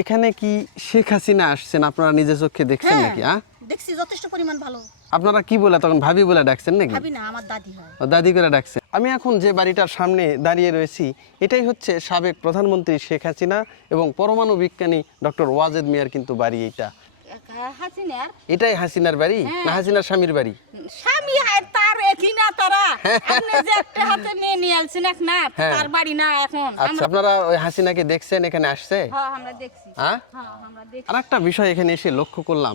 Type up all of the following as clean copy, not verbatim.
এখানে কি শেখ হাসিনা আসছেন আপনারা নিজে চোখে দেখছেন নাকি? দেখছি, যথেষ্ট পরিমাণ ভালো। আপনারা কি বলে তখন ভাবি বলে ডাকছেন নাকি? ভাবি না, আমার দাদি হয়। ও দাদি করে ডাকছেন। আমি এখন যে বাড়িটার সামনে দাঁড়িয়ে রয়েছি এটাই হচ্ছে সাবেক প্রধানমন্ত্রী শেখ হাসিনা এবং পরমাণু বিজ্ঞানী ডক্টর ওয়াজেদ মিয়ার কিন্তু বাড়ি এইটা। হাসিনার এটাই হাসিনার বাড়ি না হাসিনার স্বামীর বাড়ি? স্বামী তার একই না, তারা আপনি যে একটা হাতে মেয়ে নিয়ে আসছেন না, তার বাড়ি না এখন। আচ্ছা, আপনারা ওই হাসিনাকে দেখছেন এখানে আসছে? হ্যাঁ, আমরা দেখছি। হ্যাঁ, আমরা দেখছি। আর একটা বিষয় এখানে এসে লক্ষ্য করলাম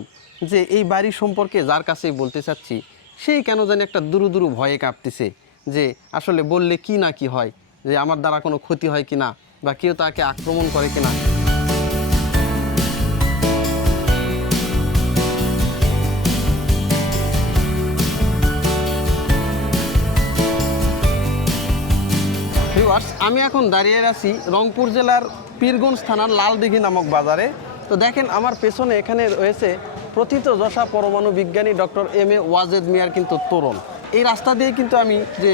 যে এই বাড়ি সম্পর্কে যার কাছেই বলতে চাচ্ছি সেই কেন জানি একটা দুরু দুরু ভয়ে কাঁপতেছে যে আসলে বললে কি না কি হয়, যে আমার দ্বারা কোনো ক্ষতি হয় কিনা বা কেউ তাকে আক্রমণ করে কিনা। আমি এখন দাঁড়িয়ে আছি রংপুর জেলার পীরগঞ্জ থানার লালদিঘি নামক বাজারে। তো দেখেন আমার পেছনে এখানে রয়েছে প্রথিতযশা পরমাণু বিজ্ঞানী ডক্টর এম এ ওয়াজেদ মিয়ার কিন্তু তোরণ। এই রাস্তা দিয়ে কিন্তু আমি যে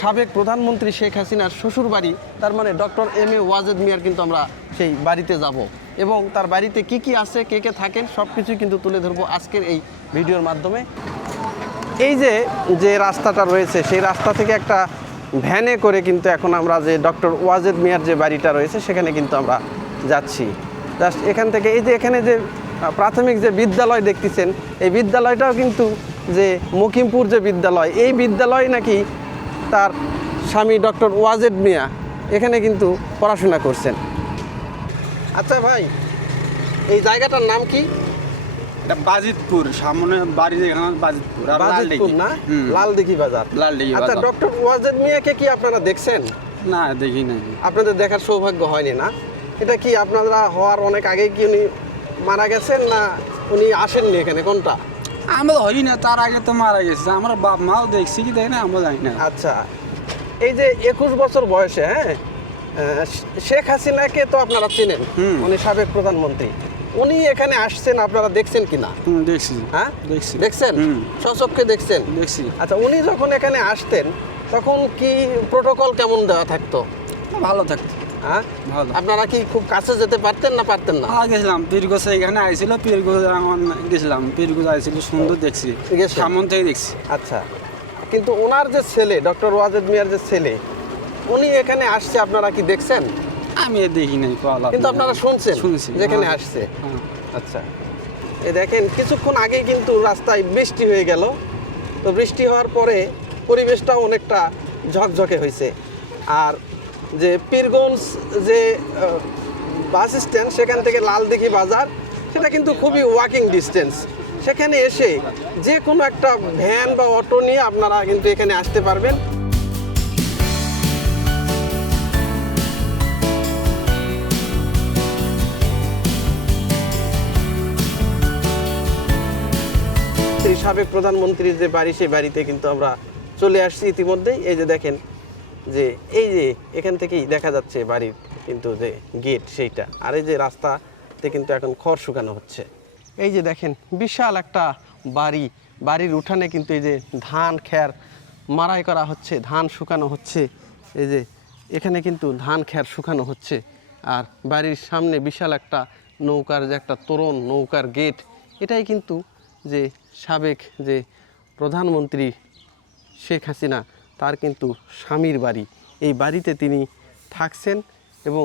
সাবেক প্রধানমন্ত্রী শেখ হাসিনার শ্বশুর বাড়ি, তার মানে ডক্টর এম এ ওয়াজেদ মিয়ার কিন্তু আমরা সেই বাড়িতে যাব এবং তার বাড়িতে কি কি আছে, কে কে থাকেন সব কিছুই কিন্তু তুলে ধরবো আজকের এই ভিডিওর মাধ্যমে। এই যে রাস্তাটা রয়েছে সেই রাস্তা থেকে একটা ভ্যানে করে কিন্তু এখন আমরা যে ডক্টর ওয়াজেদ মিয়ার যে বাড়িটা রয়েছে সেখানে কিন্তু আমরা যাচ্ছি। জাস্ট এখান থেকে এই যে এখানে যে প্রাথমিক যে বিদ্যালয় দেখতেছেন এই বিদ্যালয়টাও কিন্তু যে মকিমপুর যে বিদ্যালয়, এই বিদ্যালয় নাকি তার স্বামী ডক্টর ওয়াজেদ মিয়া এখানে কিন্তু পড়াশোনা করছেন। আচ্ছা ভাই, এই জায়গাটার নাম কি? বাজিতপুর, সামনে বাড়ি যেখানে বাজিতপুর, আর বাজিতপুর না, লালদিঘি বাজার। লালদিঘি আচ্ছা, বাজার। ডক্টর ওয়াজেদ মিয়াকে কি আপনারা দেখছেন? না, দেখি নাই। আপনাদের দেখার সৌভাগ্য হয়নি না? এটা কি আপনারা হওয়ার অনেক আগে কি উনি মারা গেছেন না উনি আসেননি এখানে, কোনটা? আমরা হই না, তার আগে তো মারা গেছে। আমরা বাপ মাও দেখছি কি দেখি না, আমরা জানি না। আচ্ছা, এই যে 21 বছর বয়সে শেখ হাসিনাকে তো আপনারা চেনেন, উনি সাবেক প্রধানমন্ত্রী। উনি এখানে আসছেন, আপনারা দেখছেন কিনা? দেখছি। হ্যাঁ, দেখছি। দেখছেন, স্বচক্ষে দেখছেন? দেখছি। আচ্ছা, উনি যখন এখানে আসতেন তখন কি প্রোটোকল কেমন দেওয়া থাকতো? ভালো থাকতো। হ্যাঁ, ভালো। আপনারা কি খুব কাছে যেতে পারতেন না পারতেন না? গেছিলাম পীরগঞ্জ, এখানে আইছিল পীরগঞ্জ, গেছিলাম পীরগঞ্জ, আইছিল সুন্দর দেখছি, সামন থেকে দেখছি। আচ্ছা, কিন্তু ওনার যে ছেলে ডক্টর ওয়াজেদ মিয়ার যে ছেলে উনি এখানে আসছে, আপনারা কি দেখছেন? আমি দেখি নাই, কিন্তু আপনারা শুনছেন শুনছি যেখানে আসছে। আচ্ছা, এই দেখেন কিছুক্ষণ আগেই কিন্তু রাস্তায় বৃষ্টি হয়ে গেল। তো বৃষ্টি হওয়ার পরে পরিবেশটাও অনেকটা ঝকঝকে হয়েছে। আর যে পীরগঞ্জ যে বাস স্ট্যান্ড সেখান থেকে লালদিঘি বাজার, সেটা কিন্তু খুবই ওয়াকিং ডিস্টেন্স। সেখানে এসে যে কোনো একটা ভ্যান বা অটো নিয়ে আপনারা কিন্তু এখানে আসতে পারবেন। সাবেক প্রধানমন্ত্রীর যে বাড়ি সেই বাড়িতে কিন্তু আমরা চলে আসছি ইতিমধ্যেই। এই যে দেখেন যে এই যে এখান থেকেই দেখা যাচ্ছে বাড়ির কিন্তু যে গেট সেইটা, আর এই যে রাস্তাতে কিন্তু এখন খড় শুকানো হচ্ছে। এই যে দেখেন বিশাল একটা বাড়ি, বাড়ির উঠানে কিন্তু এই যে ধান খের মাড়াই করা হচ্ছে, ধান শুকানো হচ্ছে। এই যে এখানে কিন্তু ধান খের শুকানো হচ্ছে। আর বাড়ির সামনে বিশাল একটা নৌকার যে একটা তোরণ, নৌকার গেট, এটাই কিন্তু যে সাবেক যে প্রধানমন্ত্রী শেখ হাসিনা তার কিন্তু স্বামীর বাড়ি। এই বাড়িতে তিনি থাকছেন এবং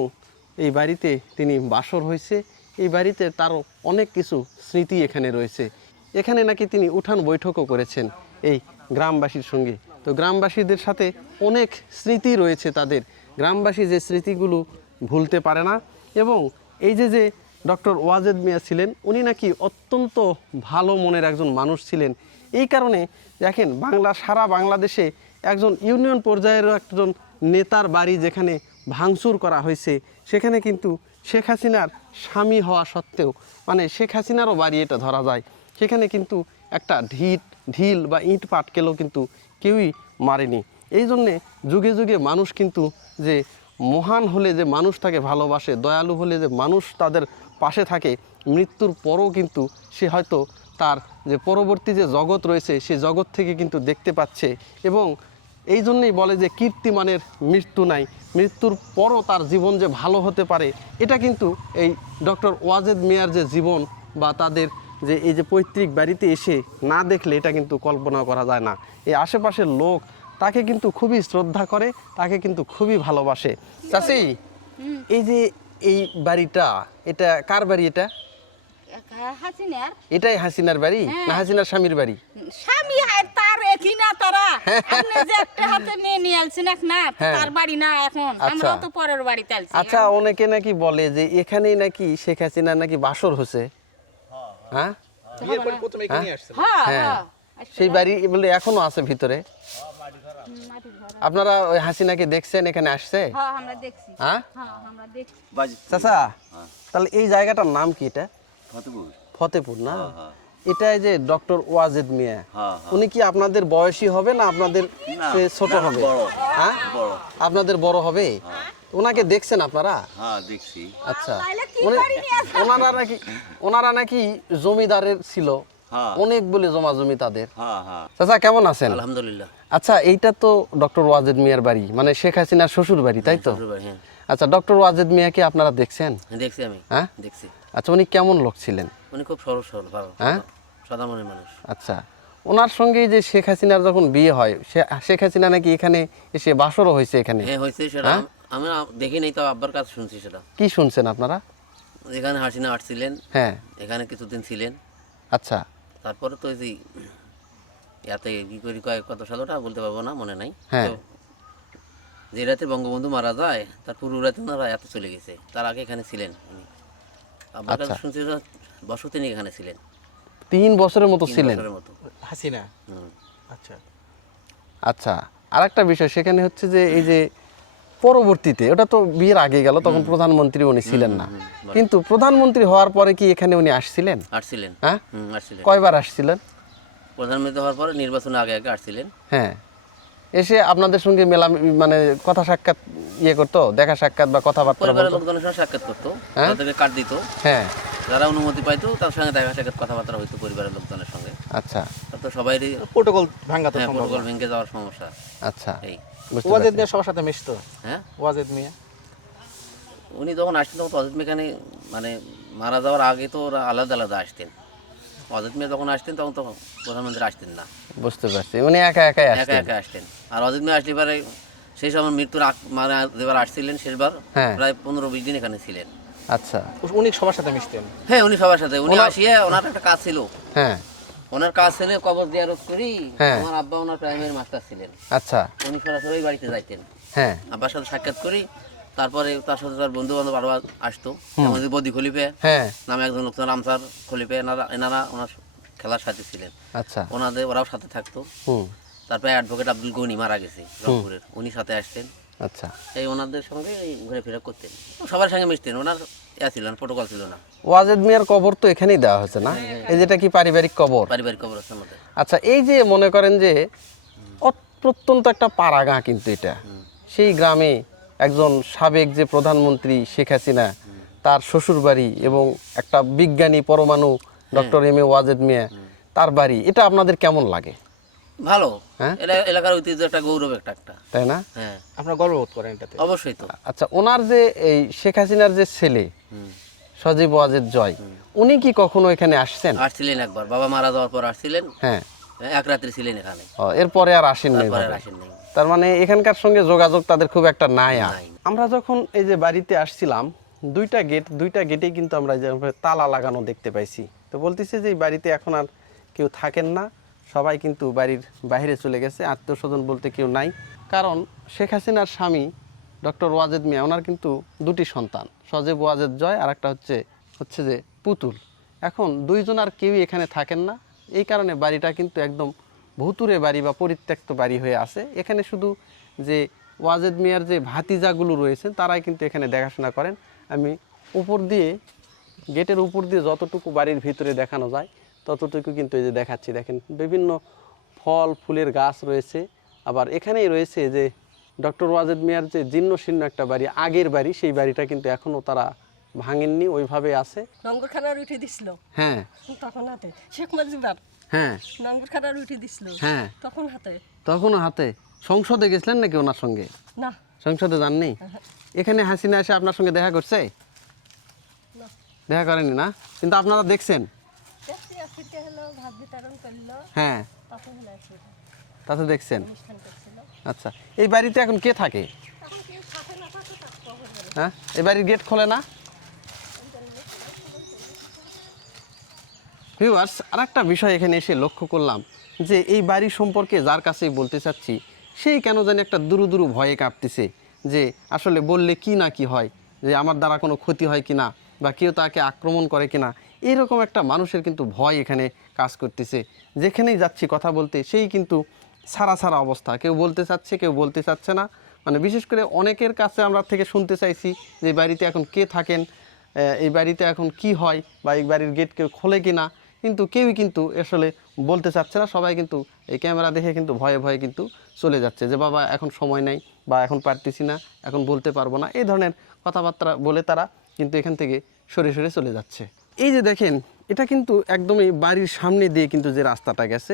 এই বাড়িতে তিনি বাসর হয়েছে। এই বাড়িতে তারও অনেক কিছু স্মৃতি এখানে রয়েছে। এখানে নাকি তিনি উঠান বৈঠকও করেছেন এই গ্রামবাসীর সঙ্গে। তো গ্রামবাসীদের সাথে অনেক স্মৃতি রয়েছে তাদের, গ্রামবাসী যে স্মৃতিগুলো ভুলতে পারে না। এবং এই যে ডক্টর ওয়াজেদ মিয়া ছিলেন, উনি নাকি অত্যন্ত ভালো মনের একজন মানুষ ছিলেন। এই কারণে দেখেন সারা বাংলাদেশে একজন ইউনিয়ন পর্যায়েরও একজন নেতার বাড়ি যেখানে ভাঙচুর করা হয়েছে, সেখানে কিন্তু শেখ হাসিনার স্বামী হওয়া সত্ত্বেও, মানে শেখ হাসিনারও বাড়ি এটা ধরা যায়, সেখানে কিন্তু একটা ঢিল বা ইট পাটকেলও কিন্তু কেউই মারেনি। এই জন্যে যুগে যুগে মানুষ কিন্তু যে মহান হলে যে মানুষ তাকে ভালোবাসে, দয়ালু হলে যে মানুষ তাদের পাশে থাকে, মৃত্যুর পরও কিন্তু সে হয়তো তার যে পরবর্তী যে জগৎ রয়েছে সেই জগৎ থেকে কিন্তু দেখতে পাচ্ছে এবং এই জন্যই বলে যে কীর্তিমানের মৃত্যু নাই, মৃত্যুর পরও তার জীবন যে ভালো হতে পারে, এটা কিন্তু এই ডক্টর ওয়াজেদ মিয়ার যে জীবন বা তাদের যে এই যে পৈতৃক বাড়িতে এসে না দেখলে এটা কিন্তু কল্পনা করা যায় না। এই আশেপাশের লোক তাকে কিন্তু খুবই শ্রদ্ধা করে, তাকে কিন্তু খুবই ভালোবাসে। চাচি, এই যে এই বাড়িটা, এটা কার বাড়ি? এটা হাসিনার এটাই হাসিনার বাড়ি না হাসিনার স্বামীর বাড়ি? স্বামী আর তার একই না তারা, আপনি যে একটা হাতে মেয়ে নিয়ে আসছেন না, তার বাড়ি না এখন, আমরা তো পরের বাড়িতে আছি। আচ্ছা, অনেকে নাকি বলে যে এখানেই নাকি শেখ হাসিনার নাকি বাসর হয়েছে। হ্যাঁ, হ্যাঁ, সেই বাড়ি বলে এখনো আছে ভিতরে। আপনারা ওই হাসিনাকে দেখছেন, এখানে আসছে? হ্যাঁ, আমরা দেখছি। হ্যাঁ, আমরা দেখছি। চাচা, তাহলে এই জায়গাটার নাম কি? এটা ফতেপুর না? এটা যে ডক্টর ওয়াজেদ মিয়া, উনি কি আপনাদের বয়সী হবে না আপনাদের চেয়ে ছোট হবে? হ্যাঁ, আপনাদের বড় হবে। ওনাকে দেখছেন আপনারা? হ্যাঁ, দেখছি। আচ্ছা, ওনারা নাকি জমিদারের ছিল, অনেক বলে জমা জমি তাদের। চাচা কেমন আছেন? আলহামদুলিল্লাহ। আচ্ছা, এইটা তো ডক্টর ওয়াজেদ মিয়ার বাড়ি, মানে শেখ হাসিনার শ্বশুর বাড়ি, তাই তো? আচ্ছা, ডক্টর ওয়াজেদ মিয়াকে আপনারা দেখছেন? দেখছি আমি। হ্যাঁ, দেখছি। আচ্ছা, উনি কেমন লোক ছিলেন? উনি খুব সরল সরল, ভালো, হ্যাঁ, সাদা মনের মানুষ। আচ্ছা, ওনার সঙ্গে যে শেখ হাসিনার যখন বিয়ে হয়, শেখ হাসিনা নাকি এখানে এসে বাসরও হয়েছে এখানে? হ্যাঁ, হয়েছে। সেটা আমি দেখি নাই, তো আব্বার কাছে শুনছি। সেটা কি শুনছেন আপনারা? এখানে হাসিনা আসছিলেন, হ্যাঁ, এখানে কিছুদিন ছিলেন। আচ্ছা, তারপরে তো যে ইয়াতে কি করি কত সালটা বলতে পারবো না, মনে নাই। হ্যাঁ। তো যে রাতে বঙ্গবন্ধু মারা যায়, তার পুরো রাতে ওনারা এত চলে গেছে, তার আগে এখানে ছিলেন উনি। আব্বার কাছে শুনছি বসতি নিয়ে এখানে ছিলেন 3 বছরের মতো 3 ছিলেন বছরের মতো। হাসিনা। আচ্ছা, আচ্ছা, আরেকটা বিষয় সেখানে হচ্ছে যে এই যে পরবর্তীতে, ওটা তো বিয়ের আগে গেল, তখন প্রধানমন্ত্রী উনি ছিলেন না, কিন্তু প্রধানমন্ত্রী হওয়ার পরে কি এখানে উনি আসছিলেন? আসছিলেন। হ্যাঁ, আসছিলেন। কয়বার আসছিলেন? প্রধানমন্ত্রী হওয়ার পরে নির্বাচনের আগে আগে আসছিলেন। হ্যাঁ, এসে আপনাদের সঙ্গে মেলা মানে কথা সাক্ষাৎ ইয়ে করতো, দেখা সাক্ষাৎ বা কথাবার্তা পরিবারের বলতো? লোকজনের সঙ্গে সাক্ষাৎ করতো, তাদেরকে কার্ড দিত। হ্যাঁ, যারা অনুমতি পাইতো তার সঙ্গে দেখা সাক্ষাৎ কথাবার্তা হইতো পরিবারের লোকজনের সঙ্গে। আচ্ছা, তো সবাইরই প্রোটোকল ভাঙা তো সম্ভব প্রোটোকল না। ভেঙে যাওয়ার সমস্যা। আচ্ছা, এই বুঝতে ওয়াজেদ পারছি। মিয়া সবার সাথে মিশতো। হ্যাঁ, ওয়াজেদ মিয়া উনি যখন আসতেন তখন অজিত মেখানে মানে মারা যাওয়ার আগে তো ওরা আলাদা আলাদা আসতেন। অজিত মিয়া যখন আসতেন তখন তো প্রধানমন্ত্রী আসতেন না, বুঝতে পারছি, উনি একা একাই একা আসতেন। একা আসতেন। আর অজিত মিয়া আসলে এবারে সেই সময় মৃত্যুর মানে যেবার আসছিলেন শেষবার, হ্যাঁ। প্রায় 15-20 দিন এখানে ছিলেন। আচ্ছা, উনি সবার সাথে মিশতেন। হ্যাঁ, উনি সবার সাথে, উনি আসিয়ে ওনার একটা কাজ ছিল, হ্যাঁ, ওনার কাজ ছিল কবর দিয়া রোজ করি। হ্যাঁ। আমার আব্বা ওনার প্রাইমারি মাস্টার ছিলেন, আচ্ছা, উনি সরাসরি ওই বাড়িতে যাইতেন। হ্যাঁ, আব্বার সাথে সাক্ষাৎ করি, তারপরে তার সাথে তার বন্ধু বান্ধব আরো আসতো, যেমন যে বদি খলিফে হ্যাঁ, নামে একজন লোক ছিল, রামসার খলিফে, এনারা ওনার খেলার সাথে ছিলেন। আচ্ছা, ওরাও সাথে থাকতো। হুম, তারপরে অ্যাডভোকেট আব্দুল গনি মারা গেছে রংপুরের, উনি সাথে আসতেন। আচ্ছা। এই ওনাদের সঙ্গে ঘুরে ফেরা করতেন, সবার সঙ্গে মিশতেন। ওনার ছিল না, প্রোটোকল ছিল না। ওয়াজেদ মিয়ার কবর তো এখানেই দেওয়া হয়েছে না? এই যেটা কি পারিবারিক কবর? পারিবারিক কবরস্থান ওদের। আচ্ছা, এই যে মনে করেন যে প্রত্যন্ত একটা পাড়া গাঁ, কিন্তু এটা সেই গ্রামে একজন সাবেক যে প্রধানমন্ত্রী শেখ হাসিনা, তার শ্বশুর বাড়ি এবং একটা বিজ্ঞানী পরমাণু doctor M A Wazed Miah তার বাড়ি, এটা আপনাদের কেমন লাগে? ভালো, হ্যাঁ? এলাকার ঐতিহ্য, একটা গৌরব একটা। তাই না? হ্যাঁ, আপনারা গর্ববোধ করেন এটাতে? অবশ্যই তো। আচ্ছা, ওনার যে এই শেখ হাসিনার যে ছেলে সজীব ওয়াজেদ জয়, উনি কি কখনো এখানে আসছেন? আসছিলেন একবার, বাবা মারা যাওয়ার পর আসছিলেন, হ্যাঁ, এক রাত্রি ছিলেন এখানে, এরপরে আর আসেননি। তারপরে আর আসেন নাই। তার মানে এখানকার সঙ্গে যোগাযোগ তাদের খুব একটা নাই। নাই। আমরা যখন এই যে বাড়িতে আসছিলাম, দুইটা গেটেই কিন্তু আমরা যে তালা লাগানো দেখতে পাইছি। তো বলতেছে যে এই বাড়িতে এখন আর কেউ থাকেন না, সবাই কিন্তু বাড়ির বাইরে চলে গেছে, আত্মীয় স্বজন বলতে কেউ নাই। কারণ শেখ হাসিনার স্বামী ডক্টর ওয়াজেদ মিয়া, ওনার কিন্তু 2টি সন্তান, সজীব ওয়াজেদ জয় আর একটা হচ্ছে যে পুতুল। এখন 2 জন আর কেউই এখানে থাকেন না, এই কারণে বাড়িটা কিন্তু একদম ভুতুরে বাড়ি বা পরিত্যক্ত বাড়ি হয়ে আছে। এখানে শুধু যে ওয়াজেদ মিয়ার যে ভাতিজাগুলো রয়েছে তারাই কিন্তু এখানে দেখাশোনা করেন। আমি গেটের উপর দিয়ে যতটুকু বাড়ির ভিতরে দেখানো যায় ততটুকু কিন্তু এই যে দেখাচ্ছি, দেখেন বিভিন্ন ফল ফুলের গাছ রয়েছে। আবার এখানেই রয়েছে যে ডক্টর ওয়াজেদ মিয়ার যে জীর্ণশীর্ণ একটা বাড়ি, আগের বাড়ি, সেই বাড়িটা কিন্তু এখনও তারা ভাঙেননি, ওইভাবে আছে। নম্বর খানার উঠে দিছিল হ্যাঁ, তখন হাতে শেখ মুজিবার হ্যাঁ, নম্বর খানার উঠে দিছিল হ্যাঁ, তখন হাতে তখনও হাতে। সংসদে গেছিলেন নাকি ওনার সঙ্গে? না সংসদে যাননি? এখানে হাসিনা এসে আপনার সঙ্গে দেখা করছে? না। দেখা করেনি না, কিন্তু আপনারা দেখছেন? দেখছি আজকে হলো ভাত বিতরণ করলো, হ্যাঁ, তখন হলো আসছিল, তাতে দেখছেন। অনুষ্ঠান করছিল। আচ্ছা, এই বাড়িতে এখন কে থাকে? এখন কেউ থাকে না থাকে তার খবর নেই। হ্যাঁ, এই বাড়ির গেট খোলে না? ভিউয়ার্স, আরেকটা বিষয় এখানে এসে লক্ষ্য করলাম যে এই বাড়ি সম্পর্কে যার কাছেই বলতে চাচ্ছি সেই কেন জানি একটা দুরু দুরু ভয়ে কাঁপতেছে যে আসলে বললে কি না কি হয়, যে আমার দ্বারা কোনো ক্ষতি হয় কিনা বা কেউ তাকে আক্রমণ করে কিনা, এরকম একটা মানুষের কিন্তু ভয় এখানে কাজ করতেছে। যেখানেই যাচ্ছি কথা বলতে সেই কিন্তু ছাড়া ছাড়া অবস্থা, কেউ বলতে চাচ্ছে কেউ বলতে চাচ্ছে না। মানে বিশেষ করে অনেকের কাছে আমরা থেকে শুনতে চাইছি যে এই বাড়িতে এখন কে থাকেন, এই বাড়িতে এখন কি হয়, বা এই বাড়ির গেট কেউ খোলে কিনা, কিন্তু কেউই কিন্তু আসলে বলতে চাচ্ছে না। সবাই কিন্তু এই ক্যামেরা দেখে কিন্তু ভয়ে ভয়ে কিন্তু চলে যাচ্ছে যে বাবা এখন সময় নেই, বা এখন পারতেছি না, এখন বলতে পারবো না, এই ধরনের কথাবার্তা বলে তারা কিন্তু এখান থেকে সরে সরে চলে যাচ্ছে। এই যে দেখেন, এটা কিন্তু একদমই বাড়ির সামনে দিয়ে কিন্তু যে রাস্তাটা গেছে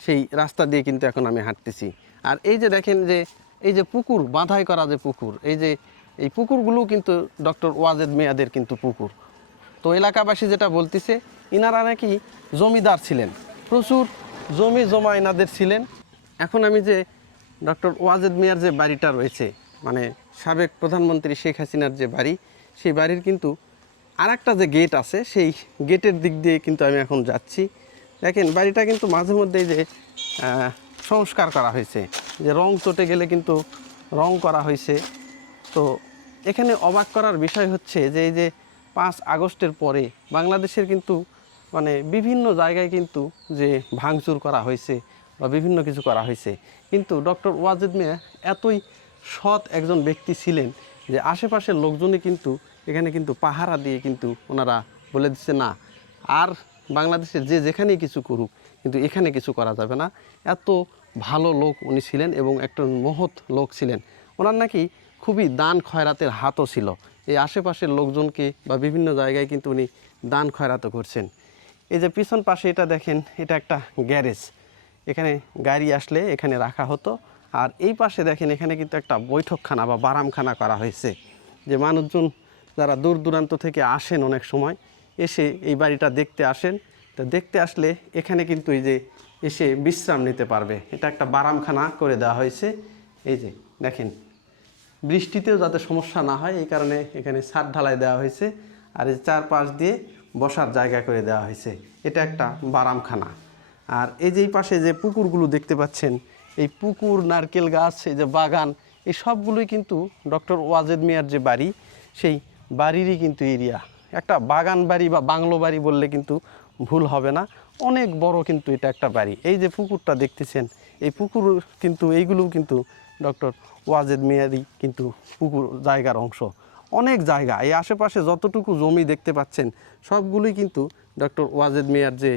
সেই রাস্তা দিয়ে কিন্তু এখন আমি হাঁটতেছি। আর এই যে দেখেন যে এই যে পুকুর বাঁধাই করা যে পুকুর, এই পুকুরগুলো কিন্তু ডক্টর ওয়াজেদ মিয়াদের কিন্তু পুকুর। তো এলাকাবাসী যেটা বলতেছে, ইনারা নাকি জমিদার ছিলেন, প্রচুর জমি জমা এনাদের ছিলেন। এখন আমি যে ডক্টর ওয়াজেদ মিয়ার যে বাড়িটা রয়েছে, মানে সাবেক প্রধানমন্ত্রী শেখ হাসিনার যে বাড়ি, সেই বাড়ির কিন্তু আরেকটা যে গেট আছে সেই গেটের দিক দিয়ে কিন্তু আমি এখন যাচ্ছি। দেখেন বাড়িটা কিন্তু মাঝে মধ্যেই যে সংস্কার করা হয়েছে, যে রং চটে গেলে কিন্তু রং করা হয়েছে। তো এখানে অবাক করার বিষয় হচ্ছে যে এই যে 5 আগস্টের পরে বাংলাদেশের কিন্তু মানে বিভিন্ন জায়গায় কিন্তু যে ভাঙচুর করা হয়েছে বা বিভিন্ন কিছু করা হয়েছে, কিন্তু ডক্টর ওয়াজেদ মিয়া এতই সৎ একজন ব্যক্তি ছিলেন যে আশেপাশের লোকজনই কিন্তু এখানে কিন্তু পাহারা দিয়ে কিন্তু ওনারা বলে দিচ্ছে না, আর বাংলাদেশের যে যেখানেই কিছু করুক কিন্তু এখানে কিছু করা যাবে না। এত ভালো লোক উনি ছিলেন এবং একটা মহৎ লোক ছিলেন। ওনার নাকি খুবই দান খয়রাতের হাতও ছিল। এই আশেপাশের লোকজনকে বা বিভিন্ন জায়গায় কিন্তু উনি দান খয়রাতও করছেন। এই যে পিছন পাশে এটা দেখেন, এটা একটা গ্যারেজ, এখানে গাড়ি আসলে এখানে রাখা হতো। আর এই পাশে দেখেন এখানে কিন্তু একটা বৈঠকখানা বা বারামখানা করা হয়েছে, যে মানুষজন যারা দূর দূরান্ত থেকে আসেন অনেক সময় এসে এই বাড়িটা দেখতে আসেন, তো দেখতে আসলে এখানে কিন্তু এই যে এসে বিশ্রাম নিতে পারবে। এটা একটা বারামখানা করে দেওয়া হয়েছে। এই যে দেখেন, বৃষ্টিতেও যাতে সমস্যা না হয় এই কারণে এখানে ছাদ ঢালাই দেওয়া হয়েছে, আর এই চারপাশ দিয়ে বসার জায়গা করে দেওয়া হয়েছে। এটা একটা বারামখানা। আর এই যে এই পাশে যে পুকুরগুলো দেখতে পাচ্ছেন, এই পুকুর, নারকেল গাছ, এই যে বাগান, এই সবগুলোই কিন্তু ডক্টর ওয়াজেদ মিয়ার যে বাড়ি সেই বাড়িরই কিন্তু এরিয়া। একটা বাগান বাড়ি বা বাংলো বাড়ি বললে কিন্তু ভুল হবে না, অনেক বড় কিন্তু এটা একটা বাড়ি। এই যে পুকুরটা দেখতেছেন, এই পুকুর কিন্তু এইগুলোও কিন্তু ডক্টর ওয়াজেদ মিয়ারই কিন্তু পুকুর জায়গার অংশ। অনেক জায়গা, এই আশেপাশে যতটুকু জমি দেখতে পাচ্ছেন সবগুলোই কিন্তু ডক্টর ওয়াজেদ মিয়ার যে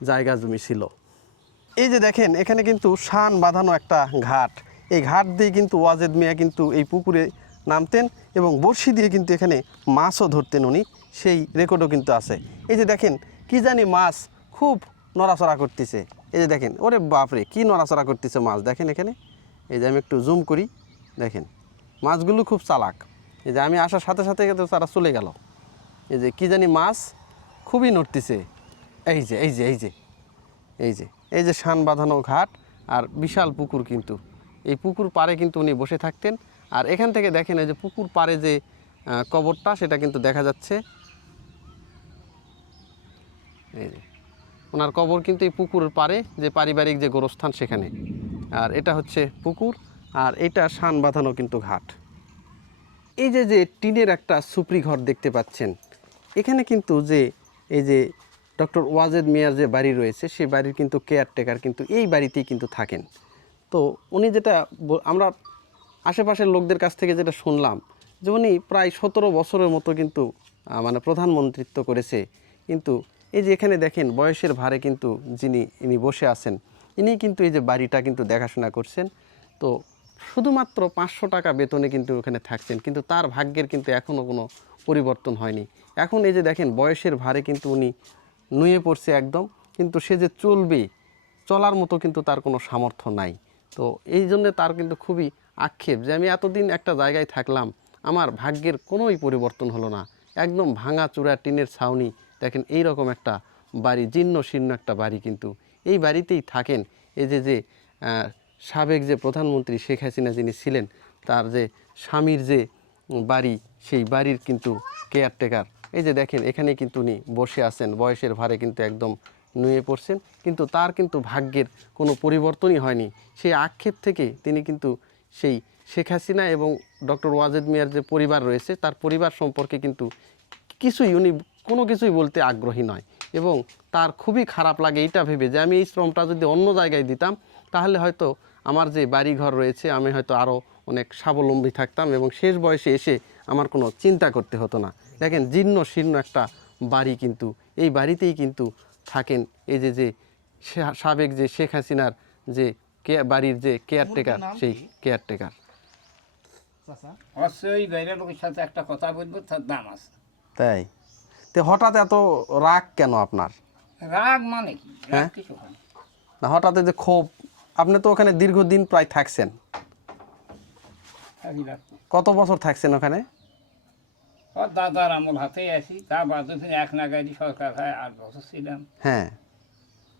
জায়গা জমি ছিল। এই যে দেখেন এখানে কিন্তু শান বাঁধানো একটা ঘাট, এই ঘাট দিয়ে কিন্তু ওয়াজেদ মিয়া কিন্তু এই পুকুরে নামতেন এবং বড়শি দিয়ে কিন্তু এখানে মাছও ধরতেন উনি, সেই রেকর্ডও কিন্তু আছে। এই যে দেখেন কি জানি মাছ খুব নড়াচড়া করতেছে, এই যে দেখেন, ওরে বাপরে কি নড়াচড়া করতেছে মাছ, দেখেন এখানে। এই যে আমি একটু জুম করি, দেখেন মাছগুলো খুব চালাক। এই যে আমি আসার সাথে সাথে কিন্তু তারা চলে গেল। এই যে কি জানি মাছ খুবই নড়তেছে। এই যে এই যে এই যে এই যে এই যে শান বাঁধানো ঘাট আর বিশাল পুকুর, কিন্তু এই পুকুর পাড়ে কিন্তু উনি বসে থাকতেন। আর এখান থেকে দেখেন এই যে পুকুর পাড়ে যে কবরটা সেটা কিন্তু দেখা যাচ্ছে। এই যে ওনার কবর কিন্তু এই পুকুরের পাড়ে, যে পারিবারিক যে গোরস্থান সেখানে। আর এটা হচ্ছে পুকুর, আর এটা শান বাঁধানো কিন্তু ঘাট। এই যে যে টিনের একটা সুপ্রি ঘর দেখতে পাচ্ছেন, এখানে কিন্তু যে এই যে ডক্টর ওয়াজেদ মিয়ার যে বাড়ি রয়েছে সেই বাড়ির কিন্তু কেয়ারটেকার কিন্তু এই বাড়িতেই কিন্তু থাকেন। তো উনি যেটা আমরা আশেপাশের লোকদের কাছ থেকে যেটা শুনলাম, যে উনি প্রায় 17 বছরের মতো কিন্তু মানে প্রধানমন্ত্রিত্ব করেছে। কিন্তু এই যে এখানে দেখেন বয়সের ভারে কিন্তু ইনি বসে আছেন, ইনি কিন্তু এই যে বাড়িটা কিন্তু দেখাশোনা করছেন। তো শুধুমাত্র 500 টাকা বেতনে কিন্তু ওখানে থাকছেন, কিন্তু তার ভাগ্যের কিন্তু এখনও কোনো পরিবর্তন হয়নি। এখন এই যে দেখেন বয়সের ভারে কিন্তু উনি নুয়ে পড়ছে একদম, কিন্তু সে যে চলবে, চলার মতো কিন্তু তার কোনো সামর্থ্য নাই। তো এই জন্য তার কিন্তু খুবই আক্ষেপ যে আমি এতদিন একটা জায়গায় থাকলাম, আমার ভাগ্যের কোনোই পরিবর্তন হলো না, একদম ভাঙা চূড়া টিনের ছাউনি। দেখেন এই রকম একটা বাড়ি, জীর্ণ শীর্ণ একটা বাড়ি, কিন্তু এই বাড়িতেই থাকেন এই যে সাবেক যে প্রধানমন্ত্রী শেখ হাসিনা যিনি ছিলেন, তার যে স্বামীর যে বাড়ি, সেই বাড়ির কিন্তু কেয়ারটেকার। এই যে দেখেন এখানে কিন্তু উনি বসে আছেন, বয়সের ভারে কিন্তু একদম নুয়ে পড়ছেন, কিন্তু তার কিন্তু ভাগ্যের কোনো পরিবর্তনই হয়নি। সেই আক্ষেপ থেকে তিনি কিন্তু সেই শেখ হাসিনা এবং ডক্টর ওয়াজেদ মিয়ার যে পরিবার রয়েছে, তার পরিবার সম্পর্কে কিন্তু কিছুই উনি কোনো কিছুই বলতে আগ্রহী নয়। এবং তার খুবই খারাপ লাগে এইটা ভেবে যে আমি এই শ্রমটা যদি অন্য জায়গায় দিতাম, তাহলে হয়তো আমার যে বাড়িঘর রয়েছে আমি হয়তো আরও অনেক স্বাবলম্বী থাকতাম এবং শেষ বয়সে এসে আমার কোনো চিন্তা করতে হতো না। দেখেন জীর্ণ শীর্ণ একটা বাড়ি, কিন্তু এই বাড়িতেই কিন্তু থাকেন এই যে সাবেক যে শেখ হাসিনার যে বাড়ির যে কেয়ারটেকার, সেই কেয়ারটেকার। অবশ্যই বাইরের লোকের সাথে একটা কথা বলবো, তার দাম আছে। তাই তো হঠাৎ এত রাগ কেন আপনার? রাগ মানে কি? হ্যাঁ? রাগ কিছু হয় না। না হঠাৎ যে ক্ষোভ, আপনি তো ওখানে দীর্ঘদিন প্রায় থাকছেন, থাকি রাগ। কত বছর থাকছেন ওখানে? ওর দাদার আমল হাতেই আছি, তা বাদে এক নাগারি সরকার হয় 8 বছর ছিলাম, হ্যাঁ,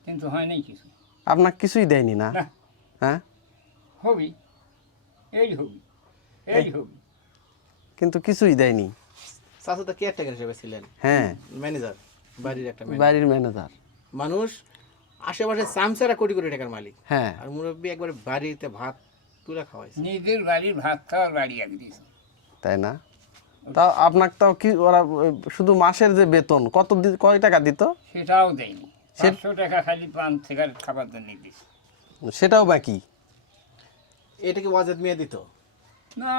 কিন্তু হয় নাই কিছু। আপনার কিছুই দেয়নি না? না। হ্যাঁ, হবি এই হবি এই হবি, কিন্তু কিছুই দেয়নি। চাচা তো কেয়ারটেকার হিসেবে ছিলেন, হ্যাঁ, ম্যানেজার, বাড়ির একটা ম্যানেজার। বাড়ির ম্যানেজার মানুষ আশেপাশে চামচারা কোটি কোটি টাকার মালিক, হ্যাঁ, আর মুরব্বী একবারে বাড়িতে ভাত তুলে খাওয়াইছে। নিজের বাড়ির ভাত খাওয়ার বাড়ি এক দিয়েছে। তাই না? তাও আপনার তাও কি ওরা শুধু মাসের যে বেতন কয় টাকা দিত? সেটাও দেয়নি, 500 টাকা খালি পান সিগারেট খাবার জন্য দিয়েছে। সেটাও বাকি। এটা কি ওয়াজেদ মিয়া দিত? না,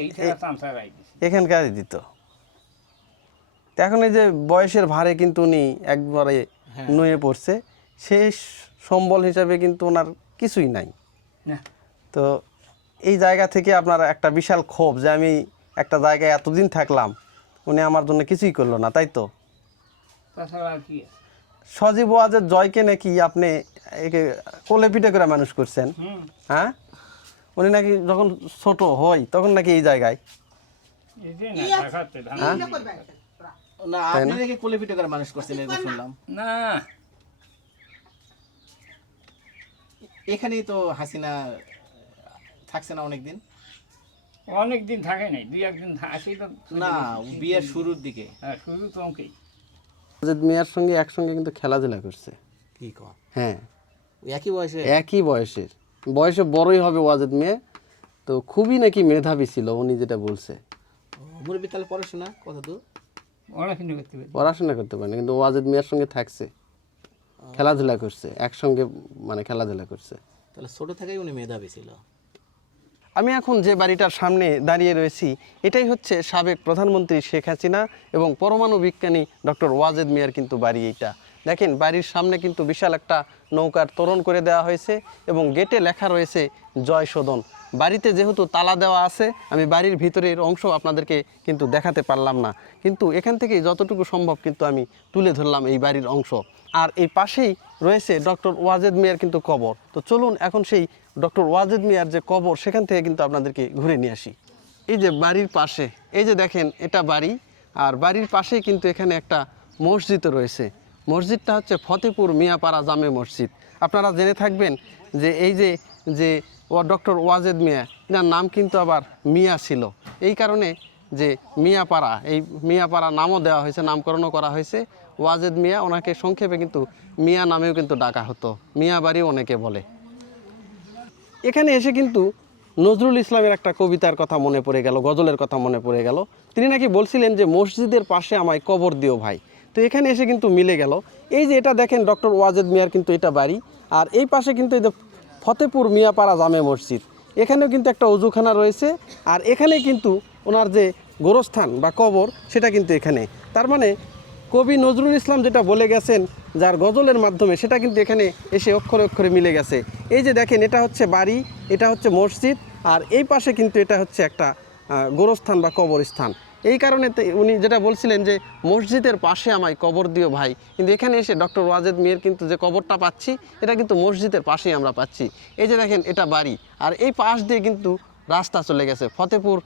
এই থেকে চামচা রাই দিয়েছে। এখানকারই দিত। তো এখন এই যে বয়সের ভারে কিন্তু উনি একবারে নুয়ে পড়ছে, শেষ সম্বল হিসাবে কিন্তু ওনার কিছুই নাই। না, তো এই জায়গা থেকে আপনার একটা বিশাল ক্ষোভ যে আমি একটা জায়গায় এতদিন থাকলাম, উনি আমার জন্য কিছুই করলো না, তাই তো? তাছাড়া আর কি আছে? সজীব ওয়াজেদ জয়কে নাকি আপনি একে কোলে পিঠে করে মানুষ করছেন, হুম, হ্যাঁ? উনি নাকি যখন ছোট হয় তখন নাকি এই জায়গায়, এই যে না ঢাকাতে ধান না, তাই আপনি না? নাকি কোলে পিঠে করে মানুষ করছেন এরকম শুনলাম। না, এখানেই তো হাসিনা থাকছে না অনেকদিন? অনেক দিন থাকে নাই, 2-1 দিন আসেই তো। না, বিয়ের শুরুর দিকে। হ্যাঁ, শুরু তো অঙ্কেই। ওয়াজেদ মিয়ার সঙ্গে একসঙ্গে কিন্তু খেলাধুলা করছে। কি কম হ্যাঁ, একই বয়সে? একই বয়সের, বয়সে বড়ই হবে ওয়াজেদ মিয়া। তো খুবই নাকি মেধাবী ছিল উনি যেটা বলছে। মুরব্বী তাহলে পড়াশোনা কত দূর? পড়াশোনা করতে পারি। পড়াশোনা করতে পারেনি, কিন্তু ওয়াজেদ মিয়ার সঙ্গে থাকছে, খেলাধুলা করছে, একসঙ্গে মানে খেলাধুলা করছে। তাহলে ছোট থেকেই উনি মেধাবী ছিল। আমি এখন যে বাড়িটার সামনে দাঁড়িয়ে রয়েছি, এটাই হচ্ছে সাবেক প্রধানমন্ত্রী শেখ হাসিনা এবং পরমাণু বিজ্ঞানী ডক্টর ওয়াজেদ মিয়ার কিন্তু বাড়ি এইটা। দেখেন বাড়ির সামনে কিন্তু বিশাল একটা নৌকার তোরণ করে দেওয়া হয়েছে এবং গেটে লেখা রয়েছে জয় সদন। বাড়িতে যেহেতু তালা দেওয়া আছে, আমি বাড়ির ভিতরের অংশ আপনাদেরকে কিন্তু দেখাতে পারলাম না, কিন্তু এখান থেকে যতটুকু সম্ভব কিন্তু আমি তুলে ধরলাম এই বাড়ির অংশ। আর এই পাশেই রয়েছে ডক্টর ওয়াজেদ মিয়ার কিন্তু কবর। তো চলুন এখন সেই ডক্টর ওয়াজেদ মিয়ার যে কবর, সেখান থেকে কিন্তু আপনাদেরকে ঘুরে নিয়ে আসি। এই যে বাড়ির পাশে, এই যে দেখেন এটা বাড়ি, আর বাড়ির পাশেই কিন্তু এখানে একটা মসজিদও রয়েছে। মসজিদটা হচ্ছে ফতেপুর মিয়াপাড়া জামে মসজিদ। আপনারা জেনে থাকবেন যে এই যে ডক্টর ওয়াজেদ মিয়া, এনার নাম কিন্তু আবার মিয়া ছিল, এই কারণে যে মিয়াপাড়া, এই মিয়াপাড়া নামও দেওয়া হয়েছে, নামকরণও করা হয়েছে ওয়াজেদ মিয়া। ওনাকে সংক্ষেপে কিন্তু মিয়া নামেও কিন্তু ডাকা হতো, মিয়া বাড়িও অনেকে বলে। এখানে এসে কিন্তু নজরুল ইসলামের একটা কবিতার কথা মনে পড়ে গেল, গজলের কথা মনে পড়ে গেল। তিনি নাকি বলছিলেন যে মসজিদের পাশে আমায় কবর দিও ভাই। তো এখানে এসে কিন্তু মিলে গেল। এই যে এটা দেখেন ডক্টর ওয়াজেদ মিয়ার কিন্তু এটা বাড়ি, আর এই পাশে কিন্তু এই যে ফতেপুর মিয়াপাড়া জামে মসজিদ, এখানেও কিন্তু একটা অজুখানা রয়েছে, আর এখানে কিন্তু ওনার যে গোরস্থান বা কবর সেটা কিন্তু এখানে। তার মানে কবি নজরুল ইসলাম যেটা বলে গেছেন যার গজলের মাধ্যমে, সেটা কিন্তু এখানে এসে অক্ষরে অক্ষরে মিলে গেছে। এই যে দেখেন এটা হচ্ছে বাড়ি, এটা হচ্ছে মসজিদ, আর এই পাশে কিন্তু এটা হচ্ছে একটা গোরস্থান বা কবরস্থান। এই কারণে উনি যেটা বলছিলেন যে মসজিদের পাশে আমায় কবর দিও ভাই, কিন্তু এখানে এসে ডক্টর ওয়াজেদ মিয়ার কিন্তু যে কবরটা পাচ্ছি এটা কিন্তু মসজিদের পাশেই আমরা পাচ্ছি। এই যে দেখেন এটা বাড়ি, আর এই পাশ দিয়ে কিন্তু রাস্তা চলে গেছে ফতেপুর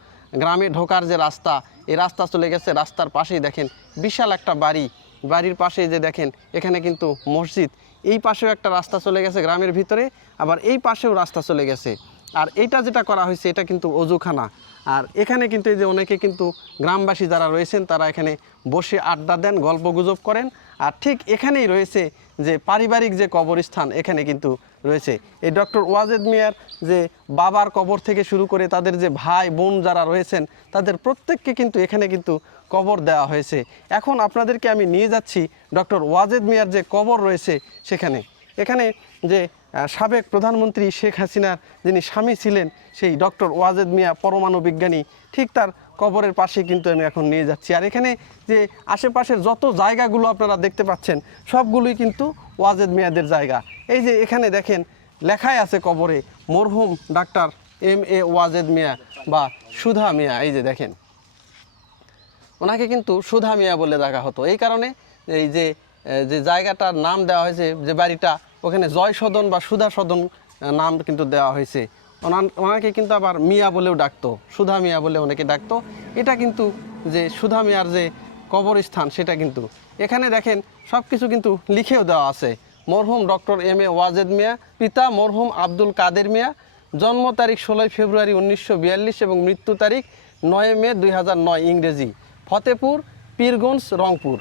গ্রামে ঢোকার যে রাস্তা, এই রাস্তা চলে গেছে। রাস্তার পাশেই দেখেন বিশাল একটা বাড়ি, বাড়ির পাশে যে দেখেন এখানে কিন্তু মসজিদ, এই পাশেও একটা রাস্তা চলে গেছে গ্রামের ভিতরে, আবার এই পাশেও রাস্তা চলে গেছে। আর এইটা যেটা করা হয়েছে এটা কিন্তু অজুখানা। আর এখানে কিন্তু এই যে অনেকে কিন্তু গ্রামবাসী যারা রয়েছেন তারা এখানে বসে আড্ডা দেন, গল্প গুজব করেন। আর ঠিক এখানেই রয়েছে যে পারিবারিক যে কবরস্থান, এখানে কিন্তু রয়েছে এই ডক্টর ওয়াজেদ মিয়ার যে বাবার কবর থেকে শুরু করে তাদের যে ভাই বোন যারা রয়েছেন তাদের প্রত্যেককে কিন্তু এখানে কিন্তু কবর দেওয়া হয়েছে। এখন আপনাদেরকে আমি নিয়ে যাচ্ছি ডক্টর ওয়াজেদ মিয়ার যে কবর রয়েছে সেখানে। এখানে যে সাবেক প্রধানমন্ত্রী শেখ হাসিনার যিনি স্বামী ছিলেন সেই ডক্টর ওয়াজেদ মিয়া পরমাণু বিজ্ঞানী, ঠিক তার কবরের পাশে কিন্তু আমি এখন নিয়ে যাচ্ছি। আর এখানে যে আশেপাশের যত জায়গাগুলো আপনারা দেখতে পাচ্ছেন সবগুলোই কিন্তু ওয়াজেদ মিয়াদের জায়গা। এই যে এখানে দেখেন লেখাই আছে কবরে মরহুম ডাক্তার MA ওয়াজেদ মিয়া বা সুধা মিয়া। এই যে দেখেন ওনাকে কিন্তু সুধা মিয়া বলে ডাকা হতো, এই কারণে এই যে যে জায়গাটার নাম দেওয়া হয়েছে, যে বাড়িটা ওখানে জয় সদন বা সুধা সদন নাম কিন্তু দেওয়া হয়েছে। ওনাকে কিন্তু আবার মিয়া বলেও ডাকতো, সুধা মিয়া বলে অনেকে ডাকতো। এটা কিন্তু যে সুধা মিয়ার যে কবরস্থান সেটা কিন্তু এখানে দেখেন সব কিছু কিন্তু লিখেও দেওয়া আছে। মরহুম ডক্টর MA ওয়াজেদ মিয়া, পিতা মরহুম আব্দুল কাদের মিয়া, জন্ম তারিখ 16 ফেব্রুয়ারি 1942 এবং মৃত্যু তারিখ 9 মে 2009 ইংরেজি, ফতেপুর, পীরগঞ্জ, রংপুর।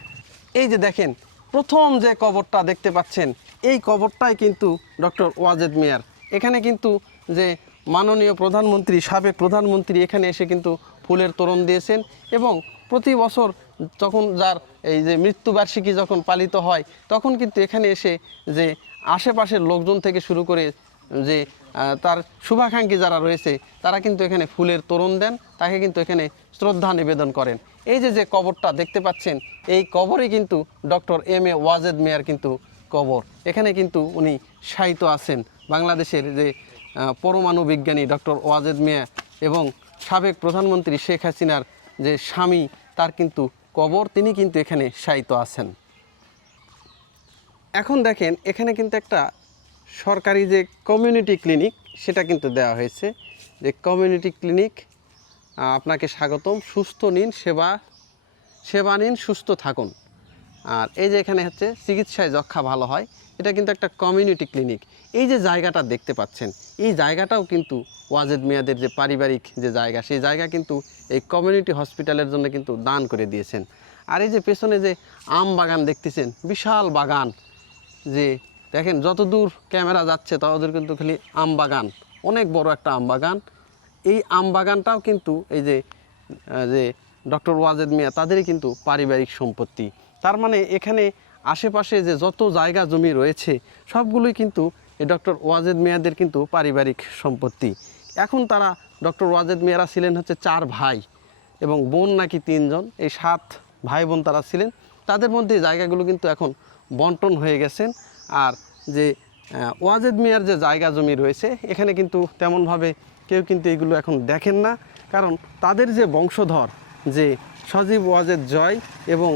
এই যে দেখেন প্রথম যে কবরটা দেখতে পাচ্ছেন এই কবরটাই কিন্তু ডক্টর ওয়াজেদ মিয়ার। এখানে কিন্তু যে মাননীয় প্রধানমন্ত্রী, সাবেক প্রধানমন্ত্রী এখানে এসে কিন্তু ফুলের তোরণ দিয়েছেন, এবং প্রতি বছর যখন যার এই যে মৃত্যুবার্ষিকী যখন পালিত হয় তখন কিন্তু এখানে এসে যে আশেপাশের লোকজন থেকে শুরু করে যে তার শুভাকাঙ্ক্ষী যারা রয়েছে তারা কিন্তু এখানে ফুলের তোরণ দেন, তাকে কিন্তু এখানে শ্রদ্ধা নিবেদন করেন। এই যে যে কবরটা দেখতে পাচ্ছেন এই কবরে কিন্তু ডক্টর MA ওয়াজেদ মিয়ার কিন্তু কবর। এখানে কিন্তু উনি শায়িত আছেন। বাংলাদেশের যে পরমাণু বিজ্ঞানী ডক্টর ওয়াজেদ মিয়া এবং সাবেক প্রধানমন্ত্রী শেখ হাসিনার যে স্বামী তার কিন্তু কবর, তিনি কিন্তু এখানে শায়িত আছেন। এখন দেখেন এখানে কিন্তু একটা সরকারি যে কমিউনিটি ক্লিনিক সেটা কিন্তু দেওয়া হয়েছে, যে কমিউনিটি ক্লিনিক আপনাকে স্বাগতম, সুস্থ নিন, সেবা নিন, সুস্থ থাকুন। আর এই যে এখানে হচ্ছে চিকিৎসায় যক্ষা ভালো হয়, এটা কিন্তু একটা কমিউনিটি ক্লিনিক। এই যে জায়গাটা দেখতে পাচ্ছেন এই জায়গাটাও কিন্তু ওয়াজেদ মিয়াদের যে পারিবারিক যে জায়গা সেই জায়গা কিন্তু এই কমিউনিটি হসপিটালের জন্য কিন্তু দান করে দিয়েছেন। আর এই যে পেছনে যে আম বাগান দেখতেছেন, বিশাল বাগান, যে দেখেন যত দূর ক্যামেরা যাচ্ছে ততদূর কিন্তু খালি আম বাগান, অনেক বড় একটা আম বাগান। এই আম বাগানটাও কিন্তু এই যে যে ডক্টর ওয়াজেদ মিয়া তাদেরই কিন্তু পারিবারিক সম্পত্তি। তার মানে এখানে আশেপাশে যে যত জায়গা জমি রয়েছে সবগুলোই কিন্তু এই ডক্টর ওয়াজেদ মিয়াদের কিন্তু পারিবারিক সম্পত্তি। এখন তারা ডক্টর ওয়াজেদ মিয়ারা ছিলেন হচ্ছে 4 ভাই এবং বোন নাকি 3 জন, এই 7 ভাই বোন তারা ছিলেন। তাদের মধ্যে জায়গাগুলো কিন্তু এখন বন্টন হয়ে গেছেন। আর যে ওয়াজেদ মিয়ার যে জায়গা জমি রয়েছে এখানে কিন্তু তেমনভাবে কেউ কিন্তু এগুলো এখন দেখেন না, কারণ তাদের যে বংশধর যে সজীব ওয়াজেদ জয় এবং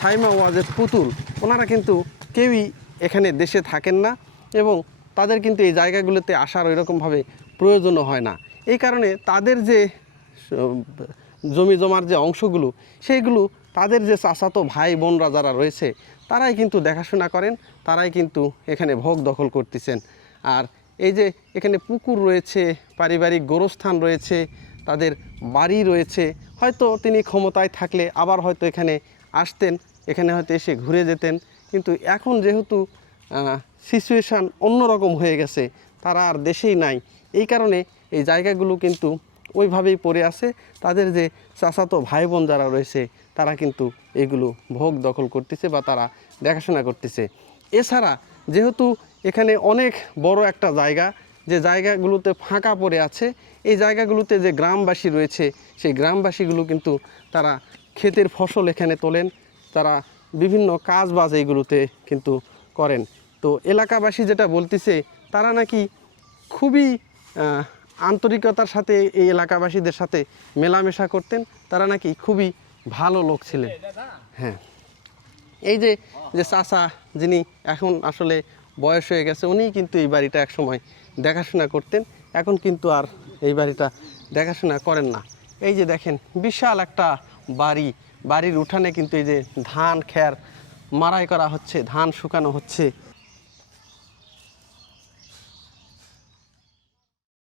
সাইমা ওয়াজেদ পুতুল, ওনারা কিন্তু কেউই এখানে দেশে থাকেন না এবং তাদের কিন্তু এই জায়গাগুলোতে আসার ওইরকমভাবে প্রয়োজনও হয় না। এই কারণে তাদের যে জমি জমার যে অংশগুলো সেইগুলো তাদের যে চাচাতো ভাই বোনরা যারা রয়েছে তারাই কিন্তু দেখাশোনা করেন, তারাই কিন্তু এখানে ভোগ দখল করতেছেন। আর এই যে এখানে পুকুর রয়েছে, পারিবারিক গোরস্থান রয়েছে, তাদের বাড়ি রয়েছে, হয়তো তিনি ক্ষমতায় থাকলে আবার হয়তো এখানে আসতেন, এখানে হয়তো এসে ঘুরে যেতেন। কিন্তু এখন যেহেতু সিচুয়েশান অন্যরকম হয়ে গেছে, তারা আর দেশেই নাই, এই কারণে এই জায়গাগুলো কিন্তু ওইভাবেই পড়ে আছে। তাদের যে চাচাতো ভাই বোন যারা রয়েছে তারা কিন্তু এগুলো ভোগ দখল করতেছে বা তারা দেখাশোনা করতেছে। এছাড়া যেহেতু এখানে অনেক বড় একটা জায়গা, যে জায়গাগুলোতে ফাঁকা পড়ে আছে, এই জায়গাগুলোতে যে গ্রামবাসী রয়েছে সেই গ্রামবাসীগুলো কিন্তু তারা ক্ষেতের ফসল এখানে তোলেন, তারা বিভিন্ন কাজ বাজ এইগুলোতে কিন্তু করেন। তো এলাকাবাসী যেটা বলতেছে তারা নাকি খুবই আন্তরিকতার সাথে এই এলাকাবাসীদের সাথে মেলামেশা করতেন, তারা নাকি খুবই ভালো লোক ছিলেন। হ্যাঁ, এই যে যে চাচা যিনি এখন আসলে বয়স হয়ে গেছে, উনিই কিন্তু এই বাড়িটা একসময় দেখাশোনা করতেন, এখন কিন্তু আর এই বাড়িটা দেখাশোনা করেন না। এই যে দেখেন বিশাল একটা বাড়ি, বাড়ির উঠানে কিন্তু এই যে ধান খের মাড়াই করা হচ্ছে, ধান শুকানো হচ্ছে।